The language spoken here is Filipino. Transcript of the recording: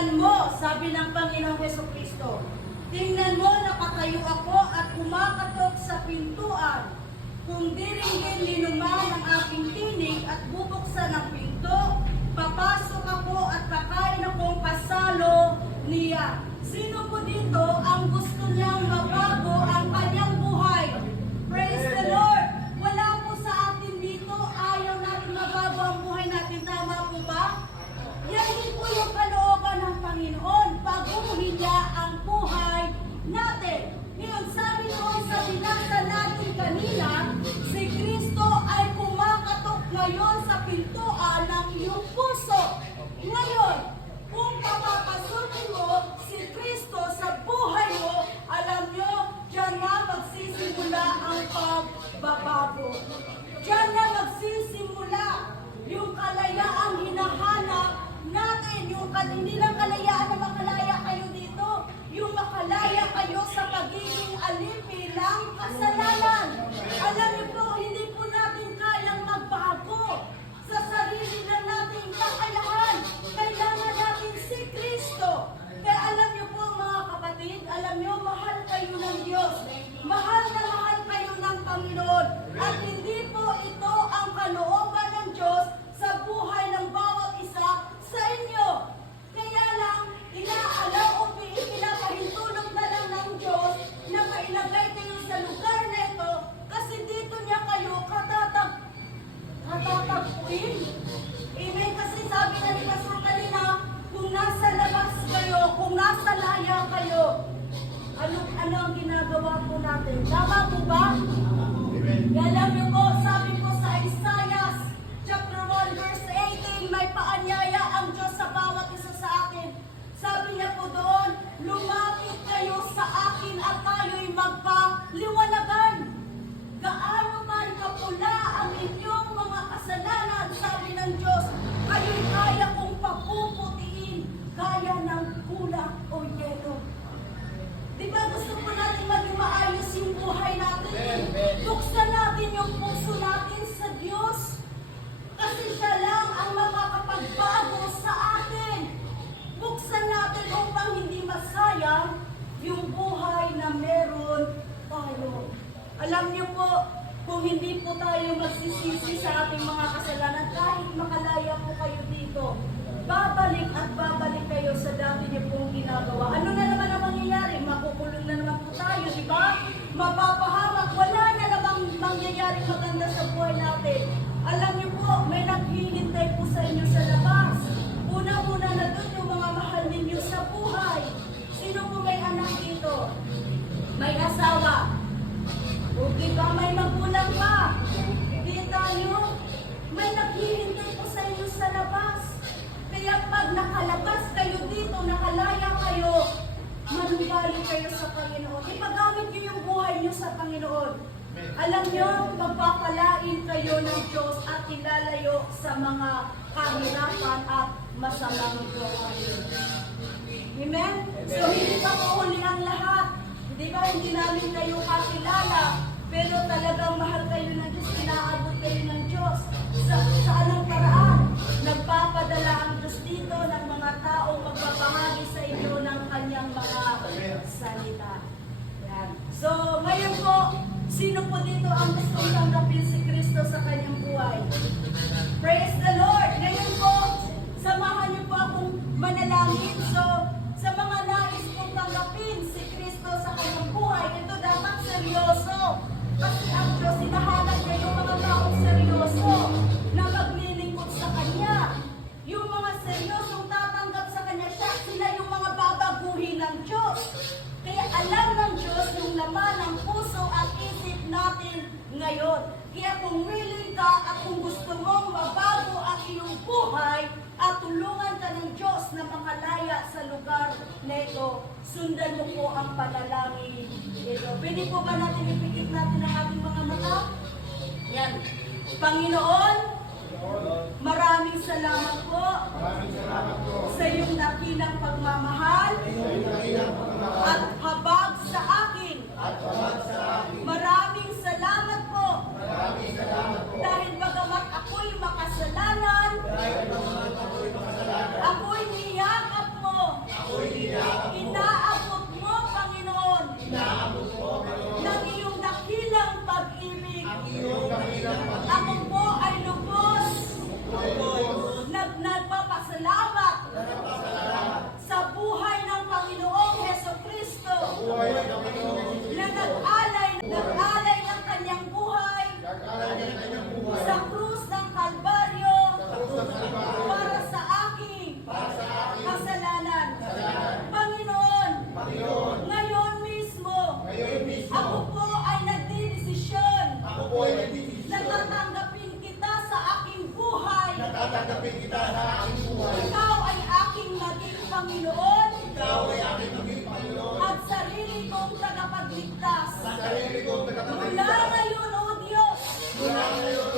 Tingnan mo, sabi ng Panginoong Jesucristo, tingnan mo, nakatayo ako at kumakatok sa pintuan. Kung diringgin linuman ang aking tinig at bubuksan ang pinto, papasok ako at kakain akong kasalo niya. Sino po dito ang gusto niyang mabago ang kanyang buhay? Praise the Lord! Wala po sa atin dito, ayaw natin mabago ang buhay natin. Tama po ba? Yan din po yung kalooban ng Panginoon. Baguhin niya ang buhay natin. Ngayon, sabi noon sa binasa natin kanina, si Kristo ay kumakatok ngayon sa pintuan ng iyong puso. Ngayon, kung papapasukin mo si Kristo sa buhay mo, alam nyo, diyan na magsisimula ang pagbabago. Diyan na magsisimula yung kalayaang hinahanap natin, yung hindi lang kalayaan na makalaya kayo dito, yung makalaya kayo sa pagiging alipin ng kasalanan. Alam niyo po, hindi po natin kayang magbago sa sarili na nating kakayahan. Kailangan natin si Kristo. Kaya alam niyo po mga kapatid, alam niyo, mahal kayo ng Diyos. Mahal na mahal kayo ng Panginoon. At hindi po ito ang kalooban ng Diyos sa buhay ng bawat isa sa inyo. Kaya lang, inaalaw o pinapahintulog na lang ng Diyos na mailagay kayo sa lugar na ito kasi dito niya kayo katatagpuin. Amen. Kasi sabi na ni Pastor kanina, kung nasa labas kayo, kung nasa laya kayo, ano ang ginagawa po natin? Tama po ba? Alam niyo po, sabi ko sa Isaiah chapter 1 verse 18, may paanyaya ang Diyos sa bawat isa sa atin. Sabi niya po doon, lumapit kayo sa akin at tayo'y magpaliwanagan. Gaano man kapula ang inyong mga kasalanan, sabi ng Diyos, kayo'y kaya kong papuputiin gaya ng kulak o yelo. Di ba gusto po natin maging maayos yung buhay natin? Buksan natin yung puso natin sa Diyos. Kasi siya lang ang makakapagbago sa atin. Buksan natin upang hindi masayang yung buhay na meron tayo. Alam niyo po, kung hindi po tayo magsisisi sa ating mga kasalanan, kahit makalaya po kayo dito, babalik at babalik kayo sa dati niyo pong ginagawa. Ano na naman ang mangyayari? Makukulong na naman po tayo, di ba? Mapapahamak. Wala na namang mangyayari maganda sa buhay natin. Alam niyo po, may naghihintay po sa inyo sa labas. Una-una na doon yung mga mahal ninyo sa buhay. Sino po may anak dito? May asawa? O diba may magulang pa? Di tayo? May naghihintay po sa inyo sa labas. Kaya pag nakalabas kayo dito, nakalaya kayo, manugali kayo sa Panginoon. Ipagamit niyo yung buhay niyo sa Panginoon. Alam niyo, magpapalain kayo ng Diyos at ilalayo sa mga kahirapan at masamang buhay. Amen? So, hindi pa po huli ang lahat. Di ba, hindi namin kayo kakilala, pero talagang mahal kayo ng Diyos, inaabot kayo ng Diyos. Sa anong paraan? Nagpapadala ang Diyos dito ng mga taong magpapahagi sa inyo ng kanyang mga salita. Yan. So, ngayon po, sino po dito ang gustong tanggapin si Kristo sa kanyang buhay? Praise the Lord! Ngayon po, samahan niyo po akong manalangin. So, sa mga nais pong tanggapin si Kristo sa kanyang buhay, ito dapat seryoso. Kasi ang Diyos, hinahanap niya yung mga taong seryoso na maglilingkod sa Kanya. Yung mga seryosong tatanggap sa Kanya siya, sila yung mga babaguhin ng Diyos. Kaya alam ng Diyos yung laman ng puso at isip natin ngayon. Kaya kung willing ka at kung gusto mong mabago ang iyong buhay at tulungan ka ng Diyos na makalaya sa lugar na ito, sundan mo po ang panalangin ito. Pwede po ba natin ipikit natin ang ating mga mata? Yan. Panginoon, maraming salamat po sa iyong dakilang pagmamahal at habag sa akin. Maraming salamat po dahil bagamat ako'y makasalanan, ako'y niyakap mo Panginoon Ikaw ay aking maging Panginoon. at sarili kong tagapagligtas. Sa sarili kong Mula tagapagligtas. ngayon, O Diyos, Mula ngayon,